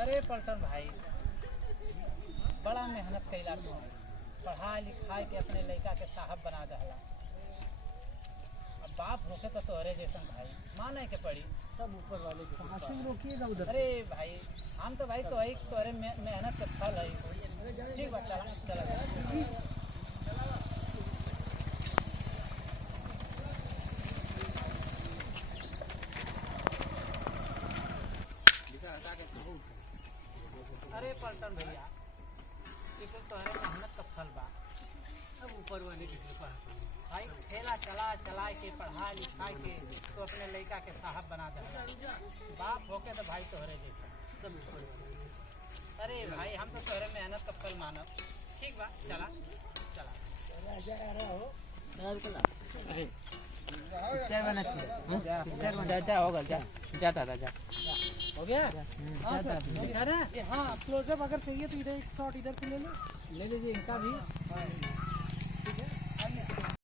अरे पलटन भाई बड़ा मेहनत कैला तू, पढ़ा लिखा के अपने लड़का के साहब बना दहला। अब बाप होके तो तोहरे जैसन भाई माने के पड़ी, सब ऊपर वाले के पासिंग रोकिएगा उधर। अरे भाई हम तो भाई तो तोहरे मेहनत के फल है। ठीक बात, चला चला अरे पलटन भैया तो तोहरे मेहनत का फल बा, सब ऊपर वाले के भाई खेला चला चला के पढ़ा लिखा के तो अपने लड़का के साहब बना दे। बाप होके तो भाई तोहरे जैसा सब ऊपर वाले। अरे भाई हम तो तोहरे मेहनत का फल मानब। ठीक बा, चला जा होगा, जा जाता था, जा हो गया। हाँ क्लोजअप अगर चाहिए तो इधर एक शॉट इधर से ले लो। ले लीजिए इनका भी।